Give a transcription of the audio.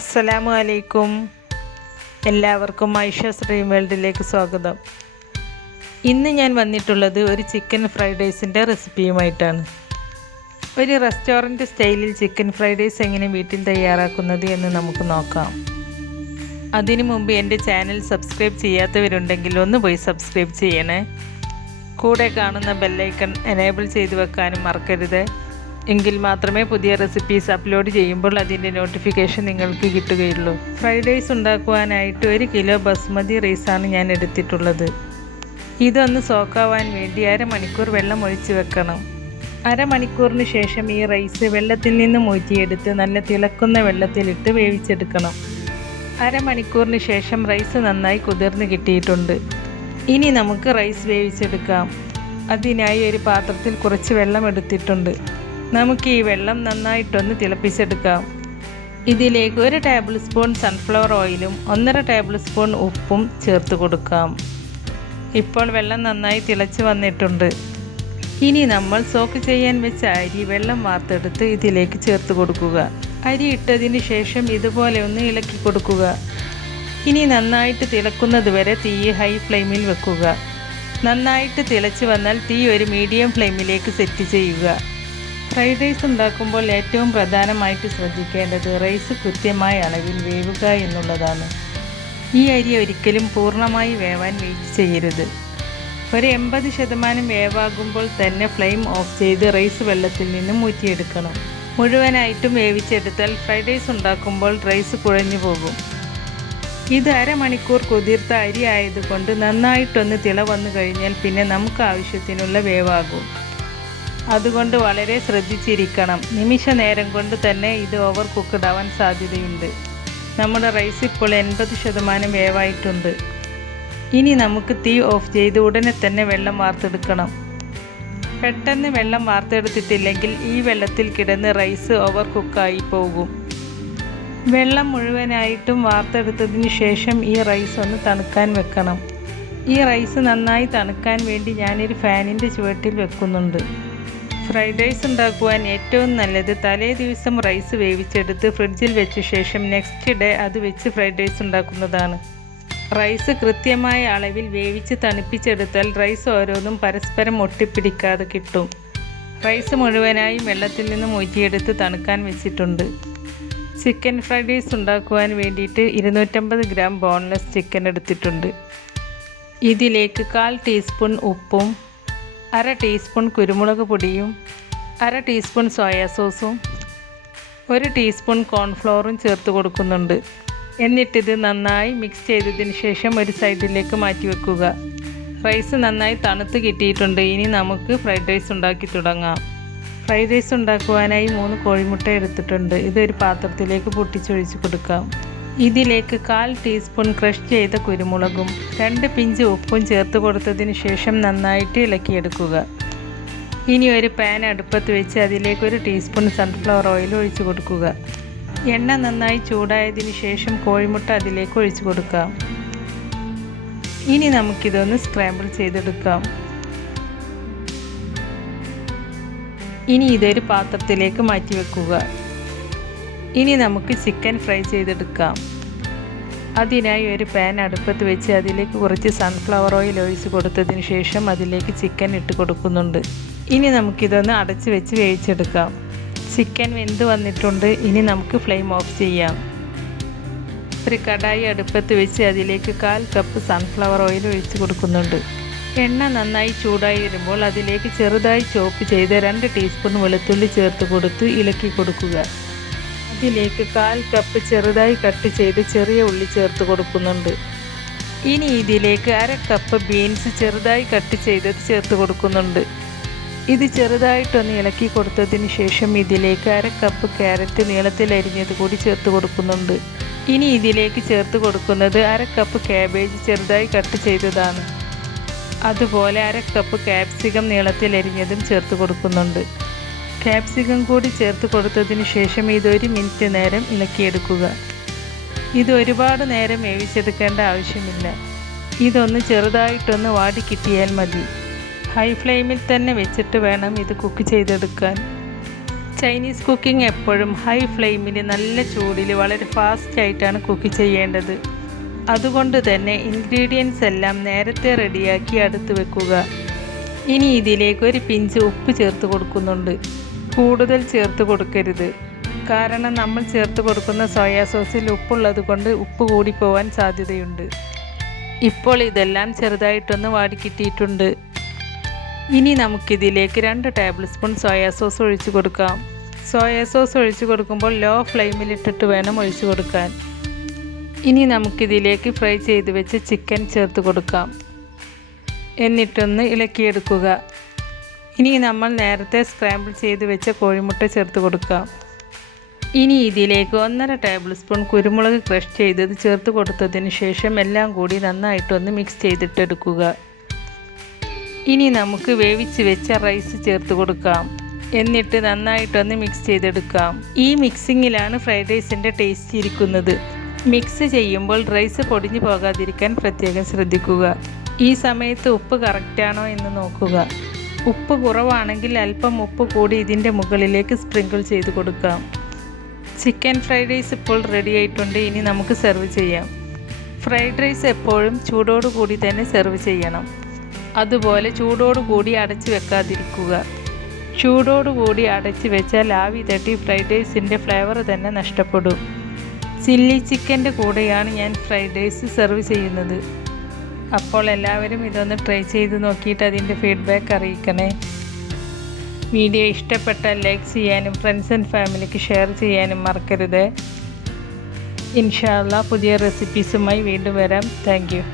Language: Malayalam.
അസ്സലാമു അലൈക്കും. എല്ലാവർക്കും ഐഷാസ് ഡ്രീം വേൾഡിലേക്ക് സ്വാഗതം. ഇന്ന് ഞാൻ വന്നിട്ടുള്ളത് ഒരു ചിക്കൻ ഫ്രൈഡ് റൈസിൻ്റെ റെസിപ്പിയുമായിട്ടാണ്. ഒരു റെസ്റ്റോറൻറ്റ് സ്റ്റൈലിൽ ചിക്കൻ ഫ്രൈഡ് റൈസ് എങ്ങനെ വീട്ടിൽ തയ്യാറാക്കുന്നത് എന്ന് നമുക്ക് നോക്കാം. അതിനു മുമ്പ് എൻ്റെ ചാനൽ സബ്സ്ക്രൈബ് ചെയ്യാത്തവരുണ്ടെങ്കിൽ ഒന്ന് പോയി സബ്സ്ക്രൈബ് ചെയ്യണേ. കൂടെ കാണുന്ന ബെല്ലൈക്കൺ എനേബിൾ ചെയ്ത് വെക്കാനും മറക്കരുത്. എങ്കിൽ മാത്രമേ പുതിയ റെസിപ്പീസ് അപ്ലോഡ് ചെയ്യുമ്പോൾ അതിൻ്റെ നോട്ടിഫിക്കേഷൻ നിങ്ങൾക്ക് കിട്ടുകയുള്ളൂ. ഫ്രൈഡ് റൈസ് ഉണ്ടാക്കുവാനായിട്ട് 1 കിലോ ബസ്മതി റൈസാണ് ഞാൻ എടുത്തിട്ടുള്ളത്. ഇതൊന്ന് സോക്കാവാൻ വേണ്ടി അരമണിക്കൂർ വെള്ളം ഒഴിച്ച് വെക്കണം. അരമണിക്കൂറിന് ശേഷം ഈ റൈസ് വെള്ളത്തിൽ നിന്ന് ഊറ്റിയെടുത്ത് നല്ല തിളക്കുന്ന വെള്ളത്തിലിട്ട് വേവിച്ചെടുക്കണം. അരമണിക്കൂറിന് ശേഷം റൈസ് നന്നായി കുതിർന്ന് കിട്ടിയിട്ടുണ്ട്. ഇനി നമുക്ക് റൈസ് വേവിച്ചെടുക്കാം. അതിനായി ഒരു പാത്രത്തിൽ കുറച്ച് വെള്ളം എടുത്തിട്ടുണ്ട്. നമുക്ക് ഈ വെള്ളം നന്നായിട്ടൊന്ന് തിളപ്പിച്ചെടുക്കാം. ഇതിലേക്ക് 1 ടേബിൾ സ്പൂൺ സൺഫ്ലവർ ഓയിലും 1.5 ടേബിൾ സ്പൂൺ ഉപ്പും ചേർത്ത് കൊടുക്കാം. ഇപ്പോൾ വെള്ളം നന്നായി തിളച്ച് വന്നിട്ടുണ്ട്. ഇനി നമ്മൾ സോക്ക് ചെയ്യാൻ വെച്ച അരി വെള്ളം വാർത്തെടുത്ത് ഇതിലേക്ക് ചേർത്ത് കൊടുക്കുക. അരി ഇട്ടതിന് ശേഷം ഇതുപോലെ ഒന്ന് ഇളക്കി കൊടുക്കുക. ഇനി നന്നായിട്ട് തിളക്കുന്നത് വരെ തീ ഹൈ ഫ്ലെയിമിൽ വെക്കുക. നന്നായിട്ട് തിളച്ച് വന്നാൽ തീ ഒരു മീഡിയം ഫ്ലെയിമിലേക്ക് സെറ്റ് ചെയ്യുക. ഫ്രൈഡ് റൈസ് ഉണ്ടാക്കുമ്പോൾ ഏറ്റവും പ്രധാനമായിട്ട് ശ്രദ്ധിക്കേണ്ടത് റൈസ് കൃത്യമായ അളവിൽ വേവുക എന്നുള്ളതാണ്. ഈ അരി ഒരിക്കലും പൂർണ്ണമായി വേവാൻ വെയിറ്റ് ചെയ്യരുത്. ഒരു 80% വേവാകുമ്പോൾ തന്നെ ഫ്ലെയിം ഓഫ് ചെയ്ത് റൈസ് വെള്ളത്തിൽ നിന്നും ഊറ്റിയെടുക്കണം. മുഴുവനായിട്ടും വേവിച്ചെടുത്താൽ ഫ്രൈഡ് റൈസ് ഉണ്ടാക്കുമ്പോൾ റൈസ് കുഴഞ്ഞു പോകും. ഇത് അരമണിക്കൂർ കുതിർത്ത അരി ആയതുകൊണ്ട് നന്നായിട്ടൊന്ന് തിള വന്നു കഴിഞ്ഞാൽ പിന്നെ നമുക്ക് ആവശ്യത്തിനുള്ള വേവാകും. അതുകൊണ്ട് വളരെ ശ്രദ്ധിച്ചിരിക്കണം. നിമിഷ നേരം കൊണ്ട് തന്നെ ഇത് ഓവർ കുക്ക്ഡ് ആവാൻ സാധ്യതയുണ്ട്. നമ്മുടെ റൈസ് ഇപ്പോൾ 80% വേവായിട്ടുണ്ട്. ഇനി നമുക്ക് തീ ഓഫ് ചെയ്ത് ഉടനെ തന്നെ വെള്ളം വാർത്തെടുക്കണം. പെട്ടെന്ന് വെള്ളം വാർത്തെടുത്തിട്ടില്ലെങ്കിൽ ഈ വെള്ളത്തിൽ കിടന്ന് റൈസ് ഓവർ കുക്കായി പോകും. വെള്ളം മുഴുവനായിട്ടും വാർത്തെടുത്തതിന് ശേഷം ഈ റൈസ് ഒന്ന് തണുക്കാൻ വെക്കണം. ഈ റൈസ് നന്നായി തണുക്കാൻ വേണ്ടി ഞാനൊരു ഫാനിൻ്റെ ചുവട്ടിൽ വെക്കുന്നുണ്ട്. ഫ്രൈഡ് റൈസ് ഉണ്ടാക്കുവാൻ ഏറ്റവും നല്ലത് തലേ ദിവസം റൈസ് വേവിച്ചെടുത്ത് ഫ്രിഡ്ജിൽ വെച്ച ശേഷം നെക്സ്റ്റ് ഡേ അത് വെച്ച് ഫ്രൈഡ് റൈസ് ഉണ്ടാക്കുന്നതാണ്. റൈസ് കൃത്യമായ അളവിൽ വേവിച്ച് തണുപ്പിച്ചെടുത്താൽ റൈസ് ഓരോന്നും പരസ്പരം ഒട്ടിപ്പിടിക്കാതെ കിട്ടും. റൈസ് മുഴുവനായും വെള്ളത്തിൽ നിന്നും ഊറ്റിയെടുത്ത് തണുക്കാൻ വെച്ചിട്ടുണ്ട്. ചിക്കൻ ഫ്രൈഡ് റൈസ് ഉണ്ടാക്കുവാൻ വേണ്ടിയിട്ട് 250 ഗ്രാം ബോൺലെസ് ചിക്കൻ എടുത്തിട്ടുണ്ട്. ഇതിലേക്ക് 1/4 ടീസ്പൂൺ ഉപ്പും 1/2 ടീസ്പൂൺ കുരുമുളക് പൊടിയും 1/2 ടീസ്പൂൺ സോയാ സോസും 1 ടീസ്പൂൺ കോൺഫ്ലോറും ചേർത്ത് കൊടുക്കുന്നുണ്ട്. എന്നിട്ടിത് നന്നായി മിക്സ് ചെയ്തതിന് ശേഷം ഒരു സൈഡിലേക്ക് മാറ്റി വെക്കുക. റൈസ് നന്നായി തണുത്ത് കിട്ടിയിട്ടുണ്ട്. ഇനി നമുക്ക് ഫ്രൈഡ് റൈസ് ഉണ്ടാക്കി തുടങ്ങാം. ഫ്രൈഡ് റൈസ് ഉണ്ടാക്കുവാനായി 3 കോഴിമുട്ട എടുത്തിട്ടുണ്ട്. ഇതൊരു പാത്രത്തിലേക്ക് പൊട്ടിച്ചൊഴിച്ച് കൊടുക്കാം. ഇതിലേക്ക് 1/4 ടീസ്പൂൺ ക്രഷ് ചെയ്ത കുരുമുളകും 2 പിഞ്ച് ഉപ്പും ചേർത്ത് കൊടുത്തതിന് ശേഷം നന്നായിട്ട് ഇളക്കിയെടുക്കുക. ഇനി ഒരു പാൻ അടുപ്പത്ത് വെച്ച് അതിലേക്ക് 1 ടീസ്പൂൺ സൺഫ്ലവർ ഓയിൽ ഒഴിച്ച് കൊടുക്കുക. എണ്ണ നന്നായി ചൂടായതിന് ശേഷം കോഴിമുട്ട അതിലേക്ക് ഒഴിച്ച് കൊടുക്കാം. ഇനി നമുക്കിതൊന്ന് സ്ക്രാമ്പിൾ ചെയ്തെടുക്കാം. ഇനി ഇതൊരു പാത്രത്തിലേക്ക് മാറ്റി വെക്കുക. ഇനി നമുക്ക് ചിക്കൻ ഫ്രൈ ചെയ്തെടുക്കാം. അതിനായി ഒരു പാൻ അടുപ്പത്ത് വെച്ച് അതിലേക്ക് കുറച്ച് സൺഫ്ലവർ ഓയിൽ ഒഴിച്ച് കൊടുത്തതിന് ശേഷം അതിലേക്ക് ചിക്കൻ ഇട്ട് കൊടുക്കുന്നുണ്ട്. ഇനി നമുക്കിതൊന്ന് അടച്ച് വെച്ച് വേവിച്ചെടുക്കാം. ചിക്കൻ വെന്ത് വന്നിട്ടുണ്ട്. ഇനി നമുക്ക് ഫ്ലെയിം ഓഫ് ചെയ്യാം. ഒരു കടായി അടുപ്പത്ത് വെച്ച് അതിലേക്ക് 1/4 കപ്പ് സൺഫ്ലവർ ഓയിൽ ഒഴിച്ച് കൊടുക്കുന്നുണ്ട്. എണ്ണ നന്നായി ചൂടായി വരുമ്പോൾ അതിലേക്ക് ചെറുതായി ചോപ്പ് ചെയ്ത് 2 ടീസ്പൂൺ വെളുത്തുള്ളി ചേർത്ത് കൊടുത്ത് ഇളക്കി കൊടുക്കുക. ഇതിലേക്ക് 1/4 കപ്പ് ചെറുതായി കട്ട് ചെയ്ത് ചെറിയ ഉള്ളി ചേർത്ത് കൊടുക്കുന്നുണ്ട്. ഇനി ഇതിലേക്ക് 1/2 കപ്പ് ബീൻസ് ചെറുതായി കട്ട് ചെയ്തത് ചേർത്ത് കൊടുക്കുന്നുണ്ട്. ഇത് ചെറുതായിട്ടൊന്ന് ഇളക്കി കൊടുത്തതിന് ശേഷം ഇതിലേക്ക് 1/2 കപ്പ് ക്യാരറ്റ് നീളത്തിൽ അരിഞ്ഞത് കൂടി ചേർത്ത് കൊടുക്കുന്നുണ്ട്. ഇനി ഇതിലേക്ക് ചേർത്ത് കൊടുക്കുന്നത് 1/2 കപ്പ് ക്യാബേജ് ചെറുതായി കട്ട് ചെയ്തതാണ്. അതുപോലെ 1/2 കപ്പ് ക്യാപ്സിക്കം നീളത്തിൽ അരിഞ്ഞതും ചേർത്ത് കൊടുക്കുന്നുണ്ട്. ക്യാപ്സിക്കം കൂടി ചേർത്ത് കൊടുത്തതിന് ശേഷം ഇത് 1 മിനിറ്റ് നേരം ഇളക്കിയെടുക്കുക. ഇത് ഒരുപാട് നേരം വേവിച്ചെടുക്കേണ്ട ആവശ്യമില്ല. ഇതൊന്ന് ചെറുതായിട്ടൊന്ന് വാടി കിട്ടിയാൽ മതി. ഹൈ ഫ്ലെയിമിൽ തന്നെ വെച്ചിട്ട് വേണം ഇത് കുക്ക് ചെയ്തെടുക്കാൻ. ചൈനീസ് കുക്കിംഗ് എപ്പോഴും ഹൈ ഫ്ലെയിമിൽ നല്ല ചൂടിൽ വളരെ ഫാസ്റ്റായിട്ടാണ് കുക്ക് ചെയ്യേണ്ടത്. അതുകൊണ്ട് തന്നെ ഇൻഗ്രീഡിയൻസ് എല്ലാം നേരത്തെ റെഡിയാക്കി അടുത്ത് വെക്കുക. ഇനി ഇതിലേക്ക് ഒരു പിഞ്ച് ഉപ്പ് ചേർത്ത് കൊടുക്കുന്നുണ്ട്. കൂടുതൽ ചേർത്ത് കൊടുക്കരുത്, കാരണം നമ്മൾ ചേർത്ത് കൊടുക്കുന്ന സോയാ സോസിൽ ഉപ്പുള്ളത് കൊണ്ട് ഉപ്പ് കൂടിപ്പോവാൻ സാധ്യതയുണ്ട്. ഇപ്പോൾ ഇതെല്ലാം ചെറുതായിട്ടൊന്ന് വാടിക്കിട്ടിയിട്ടുണ്ട്. ഇനി നമുക്കിതിലേക്ക് 2 ടേബിൾ സ്പൂൺ സോയാ സോസ് ഒഴിച്ചു കൊടുക്കാം. സോയാ സോസ് ഒഴിച്ചു കൊടുക്കുമ്പോൾ ലോ ഫ്ലെയിമിലിട്ടിട്ട് വേണം ഒഴിച്ചു കൊടുക്കാൻ. ഇനി നമുക്കിതിലേക്ക് ഫ്രൈ ചെയ്ത് വെച്ച് ചിക്കൻ ചേർത്ത് കൊടുക്കാം. എന്നിട്ടൊന്ന് ഇളക്കിയെടുക്കുക. ഇനി നമ്മൾ നേരത്തെ സ്ക്രാമ്പിൾ ചെയ്ത് വെച്ച കോഴിമുട്ട ചേർത്ത് കൊടുക്കാം. ഇനി ഇതിലേക്ക് 1.5 ടേബിൾ സ്പൂൺ കുരുമുളക് ക്രഷ് ചെയ്തത് ചേർത്ത് കൊടുത്തതിന് ശേഷം എല്ലാം കൂടി നന്നായിട്ടൊന്ന് മിക്സ് ചെയ്തിട്ടെടുക്കുക. ഇനി നമുക്ക് വേവിച്ച് വെച്ച റൈസ് ചേർത്ത് കൊടുക്കാം. എന്നിട്ട് നന്നായിട്ടൊന്ന് മിക്സ് ചെയ്തെടുക്കാം. ഈ മിക്സിങ്ങിലാണ് ഫ്രൈഡ് റൈസിൻ്റെ ടേസ്റ്റ് ഇരിക്കുന്നത്. മിക്സ് ചെയ്യുമ്പോൾ റൈസ് പൊടിഞ്ഞു പോകാതിരിക്കാൻ പ്രത്യേകം ശ്രദ്ധിക്കുക. ഈ സമയത്ത് ഉപ്പ് കറക്റ്റാണോ എന്ന് നോക്കുക. ഉപ്പ് കുറവാണെങ്കിൽ അല്പം ഉപ്പ് കൂടി ഇതിൻ്റെ മുകളിലേക്ക് സ്പ്രിങ്കിൾ ചെയ്ത് കൊടുക്കാം. ചിക്കൻ ഫ്രൈഡ് റൈസ് ഇപ്പോൾ റെഡി ആയിട്ടുണ്ട്. ഇനി നമുക്ക് സെർവ് ചെയ്യാം. ഫ്രൈഡ് റൈസ് എപ്പോഴും ചൂടോടുകൂടി തന്നെ സെർവ് ചെയ്യണം. അതുപോലെ ചൂടോടുകൂടി അടച്ച് വെക്കാതിരിക്കുക. ചൂടോടുകൂടി അടച്ച് വെച്ചാൽ ആവി തട്ടി ഫ്രൈഡ് റൈസിൻ്റെ ഫ്ലേവർ തന്നെ നഷ്ടപ്പെടും. ചില്ലി ചിക്കൻ്റെ കൂടെയാണ് ഞാൻ ഫ്രൈഡ് റൈസ് സെർവ് ചെയ്യുന്നത്. അപ്പോൾ എല്ലാവരും ഇതൊന്ന് ട്രൈ ചെയ്ത് നോക്കിയിട്ട് അതിൻ്റെ ഫീഡ്ബാക്ക് അറിയിക്കണേ. വീഡിയോ ഇഷ്ടപ്പെട്ടാൽ ലൈക്ക് ചെയ്യാനും ഫ്രണ്ട്സ് ആൻഡ് ഫാമിലിക്ക് ഷെയർ ചെയ്യാനും മറക്കരുത്. ഇൻഷാ അല്ലാഹ് പുതിയ റെസിപ്പീസുമായി വീണ്ടും വരാം. Thank you.